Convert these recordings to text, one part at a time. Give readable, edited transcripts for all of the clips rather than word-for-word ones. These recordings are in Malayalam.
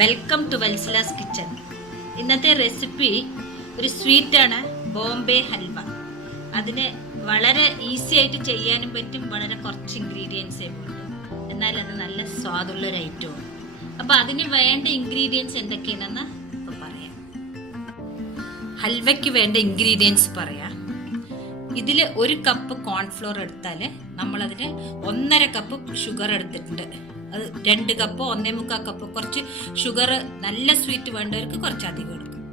വെൽക്കം ടു വെൽസലാസ് കിച്ചൺ. ഇന്നത്തെ റെസിപ്പി ഒരു സ്വീറ്റാണ്, ബോംബെ ഹൽവ. അതിന് വളരെ ഈസി ആയിട്ട് ചെയ്യാനും പറ്റും, വളരെ കുറച്ച് ഇൻഗ്രീഡിയൻസേ ഉള്ളൂ. എന്നാൽ അത് നല്ല സ്വാദുള്ളൊരു ഐറ്റമാണ്. അപ്പോൾ അതിന് വേണ്ട ഇൻഗ്രീഡിയൻസ് എന്തൊക്കെയാണെന്ന് ഇപ്പോൾ പറയാം. ഹൽവയ്ക്ക് വേണ്ട ഇൻഗ്രീഡിയൻസ് പറയാം. ഇതിൽ 1 കപ്പ് കോൺഫ്ലോർ എടുത്താൽ നമ്മളതിന് 1.5 കപ്പ് ഷുഗർ എടുത്തിട്ടുണ്ട്. അത് 2 കപ്പോ 1.25 കപ്പ്. കുറച്ച് ഷുഗർ നല്ല സ്വീറ്റ് വേണ്ടവർക്ക് കുറച്ച് അധികം എടുക്കും.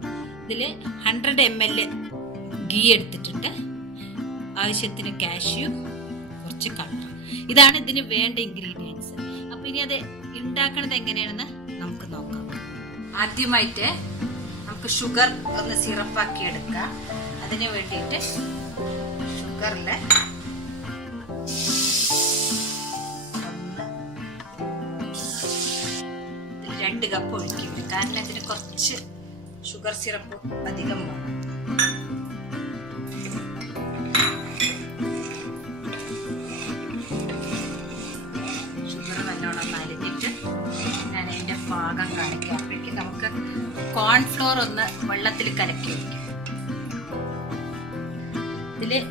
ഇതിൽ 100 ml ഗീ എടുത്തിട്ടുണ്ട്, ആവശ്യത്തിന് കാഷ്യൂ, കുറച്ച് കളർ. ഇതാണ് ഇതിന് വേണ്ട ഇൻഗ്രീഡിയൻസ്. അപ്പൊ ഇനി അത് ഉണ്ടാക്കണത് എങ്ങനെയാണെന്ന് നമുക്ക് നോക്കാം. ആദ്യമായിട്ട് നമുക്ക് ഷുഗർ ഒന്ന് സിറപ്പാക്കി എടുക്കാം. അതിന് വേണ്ടിയിട്ട് ഷുഗറില് 2 കപ്പ് ഒഴിക്കും. കാരണം ഇതിന് കുറച്ച് ഷുഗർ സിറപ്പ് അധികം വേണം. ഷുഗർ നല്ലോണം അലിഞ്ഞിട്ട് ഞാൻ അതിന്റെ പാകം കാണിക്കാം. അപ്പോഴേക്കും നമുക്ക് കോൺഫ്ലോർ ഒന്ന് വെള്ളത്തിൽ കലക്കി വയ്ക്കാം. ഇതില്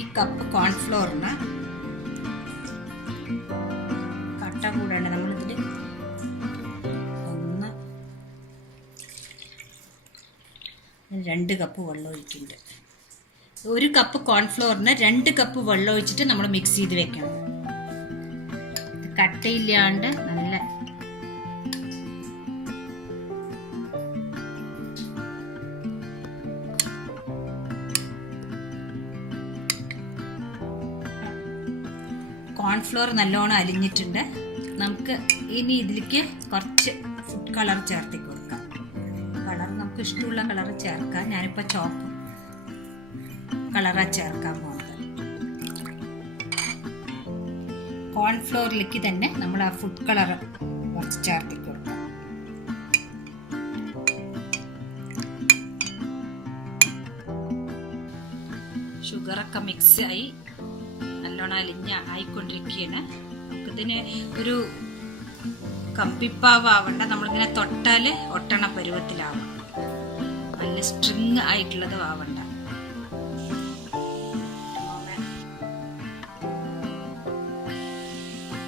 ഈ കപ്പ് കോൺഫ്ലോറിന് കട്ട കൂടാണ്. നമ്മളിതിൽ 2 കപ്പ് വെള്ളം ഒഴിക്കുന്നുണ്ട്. 1 കപ്പ് കോൺഫ്ലോറിന് 2 കപ്പ് വെള്ളം ഒഴിച്ചിട്ട് നമ്മൾ മിക്സ് ചെയ്ത് വെക്കണം. കട്ടയില്ലാണ്ട് നല്ല കോൺഫ്ലോർ നല്ലോണം അലിഞ്ഞിട്ടുണ്ട്. നമുക്ക് ഇനി ഇതിലേക്ക് കുറച്ച് ഫുഡ് കളർ ചേർത്തി കൊടുക്കാം. കളർ നമുക്ക് ഇഷ്ടമുള്ള കളർ ചേർക്കാം. ഞാനിപ്പോൾ ചോപ്പ് കളറാണ് ചേർക്കാൻ പോകുന്നത്. കോൺഫ്ലോറിലേക്ക് തന്നെ നമ്മൾ ആ ഫുഡ് കളർ കുറച്ച് ചേർത്തി കൊടുക്കാം. ഷുഗറൊക്കെ മിക്സ് ആയി നല്ലോണം അലിഞ്ഞ ആയിക്കൊണ്ടിരിക്കുകയാണ്. നമുക്കിതിന് ഒരു കമ്പിപ്പാവ് ആവണ്ട, നമ്മളിങ്ങനെ തൊട്ടാല് ഒട്ടണ പരുവത്തിലാവണം. നല്ല സ്ട്രിങ് ആയിട്ടുള്ളത് ആവണ്ട.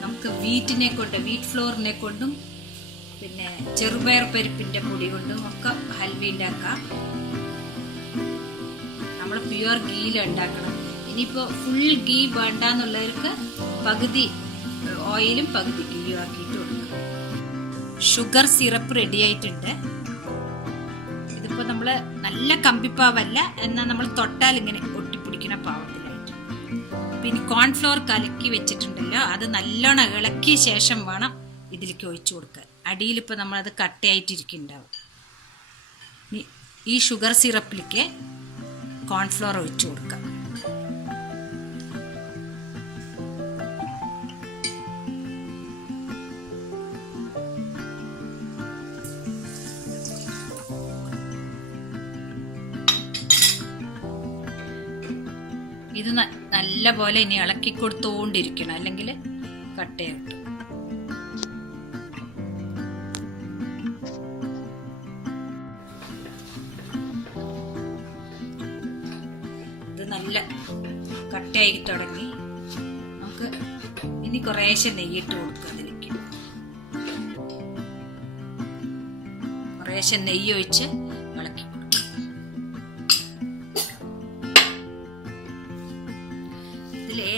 നമുക്ക് വീറ്റ് ഫ്ലോറിനെ കൊണ്ടും പിന്നെ ചെറുപയർ പരിപ്പിന്റെ പൊടി കൊണ്ടും ഒക്കെ ഹൽവ ഉണ്ടാക്കാം. നമ്മൾ പ്യുവർ ഗീയിൽ ഉണ്ടാക്കണം. ഇനിയിപ്പോൾ ഫുൾ ഗീ വേണ്ടെന്നുള്ളവർക്ക് പകുതി ഓയിലും പകുതി ഗീയും ആക്കിയിട്ട് കൊടുക്കുക. ഷുഗർ സിറപ്പ് റെഡി ആയിട്ടുണ്ട്. ഇതിപ്പോൾ നമ്മൾ നല്ല കമ്പിപ്പാവല്ല, എന്നാൽ നമ്മൾ തൊട്ടാൽ ഇങ്ങനെ ഒട്ടിപ്പിടിക്കുന്ന പാവത്തിലായിട്ട്. പിന്നെ കോൺഫ്ലോർ കലക്കി വെച്ചിട്ടുണ്ടല്ലോ, അത് നല്ലോണം ഇളക്കിയ ശേഷം വേണം ഇതിലേക്ക് ഒഴിച്ചു കൊടുക്കുക. അടിയിലിപ്പോൾ നമ്മളത് കട്ടയായിട്ടിരിക്കുന്നുണ്ടാവും. ഈ ഷുഗർ സിറപ്പിലേക്ക് കോൺഫ്ലോർ ഒഴിച്ചു കൊടുക്കുക. ഇത് നല്ല പോലെ ഇനി ഇളക്കി കൊടുത്തോണ്ടിരിക്കണം, അല്ലെങ്കിൽ കട്ടയായിട്ട്. ഇത് നല്ല കട്ടയായി തുടങ്ങി. നമുക്ക് ഇനി കുറേശ്ശെ നെയ്യിട്ട് കൊടുക്കുക. അതിലേക്ക് കുറേശ്ശെ നെയ്യ് ഒഴിച്ച് ഇളക്കി.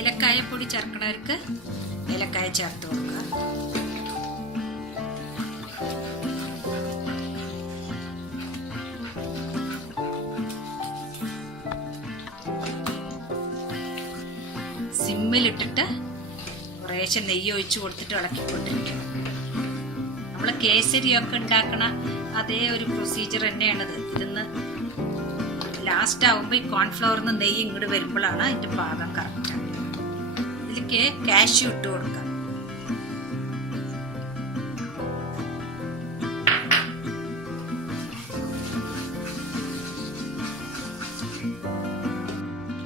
ഏലക്കായ പൊടി ചേർക്കണവർക്ക് ഏലക്കായ ചേർത്ത് കൊടുക്കുക. സിമ്മിലിട്ടിട്ട് കുറേശ്ശെ നെയ്യ് ഒഴിച്ചു കൊടുത്തിട്ട് ഇളക്കിക്കൊണ്ടിരിക്കണം. നമ്മൾ കേസരിയൊക്കെ ഉണ്ടാക്കണ അതേ ഒരു പ്രൊസീജിയർ തന്നെയാണത്. ഇതിന്ന് ലാസ്റ്റ് ആവുമ്പോൾ ഈ കോൺഫ്ലവറിന്ന് നെയ്യ് ഇങ്ങോട്ട് വരുമ്പോഴാണ് അതിന്റെ പാകം കറക്റ്റ്. ഇതിലേക്ക് കാഷ്യൂ ഇട്ട് കൊടുക്കാം.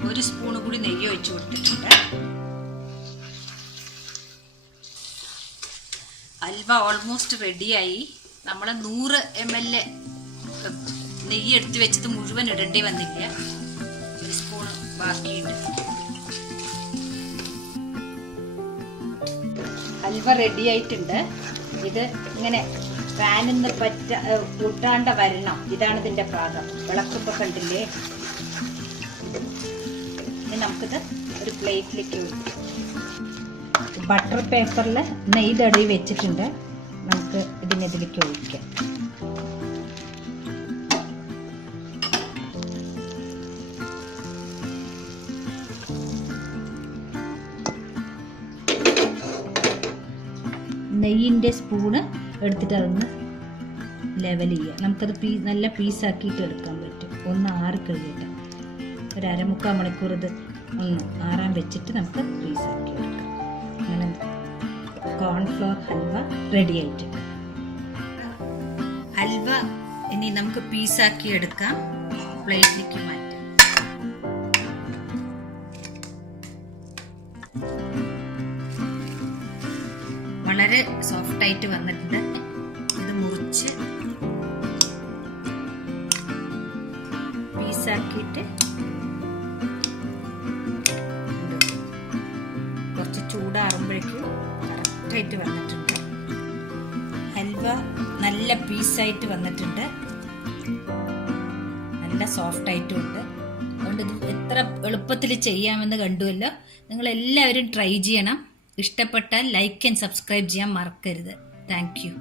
ഒരു സ്പൂൺ കൂടി നെയ്യ് ഒഴിച്ചു കൊടുത്തിട്ടുണ്ട്. ഹൽവ ഓൾമോസ്റ്റ് റെഡിയായി. നമ്മൾ 100 ml നെയ്യ് എടുത്ത് വെച്ചത് മുഴുവൻ ഇടേണ്ടി വന്നില്ല, ഒരു സ്പൂൺ ബാക്കിയുണ്ട്. ഹൽവ റെഡി ആയിട്ടുണ്ട്. ഇത് ഇങ്ങനെ പാനിൽ നിന്ന് പൊട്ടാണ്ട വരണം, ഇതാണ് ഇതിന്റെ പാകം. വിളക്കുമ്പോ കണ്ടില്ലേ? ഇനി നമുക്കിത് ഒരു പ്ലേറ്റിലേക്ക് ഒഴിക്കാം. ബട്ടർ പേപ്പറിൽ നെയ്യ് തടവി വെച്ചിട്ടുണ്ട്. നമുക്ക് ഇതിലേക്ക് ഒഴിക്കാം. നെയ്യിൻ്റെ സ്പൂണ് എടുത്തിട്ട് അതൊന്ന് ലെവൽ ചെയ്യുക. നമുക്കത് നല്ല പീസാക്കിയിട്ട് എടുക്കാൻ പറ്റും. ഒന്ന് ആറി കഴിയട്ടെ. ഒരു 1/4 മണിക്കൂർ ഇത് ഒന്ന് ആറാൻ വെച്ചിട്ട് നമുക്ക് പീസാക്കി എടുക്കാം. അങ്ങനെ കോൺഫ്ലോർ ഹൽവ റെഡി ആയിട്ടുണ്ട്. ഹൽവ ഇനി നമുക്ക് പീസാക്കി എടുക്കാം, പ്ലേറ്റിലേക്ക് മാറ്റാം. വളരെ സോഫ്റ്റ് ആയിട്ട് വന്നിട്ടുണ്ട്. ഇത് മുറിച്ച് പീസാക്കിയിട്ട് കുറച്ച് ചൂടാറുമ്പോഴേക്കും കറക്റ്റായിട്ട് വന്നിട്ടുണ്ട്. ഹൽവ നല്ല പീസായിട്ട് വന്നിട്ടുണ്ട്, നല്ല സോഫ്റ്റ് ആയിട്ടും ഉണ്ട്. അതുകൊണ്ട് ഇത് എത്ര എളുപ്പത്തിൽ ചെയ്യാമെന്ന് കണ്ടുവല്ലോ. നിങ്ങളെല്ലാവരും ട്രൈ ചെയ്യണം. ഇഷ്ടപ്പെട്ടാൽ ലൈക്ക് ആൻഡ് സബ്സ്ക്രൈബ് ചെയ്യാൻ മറക്കരുത്. Thank you.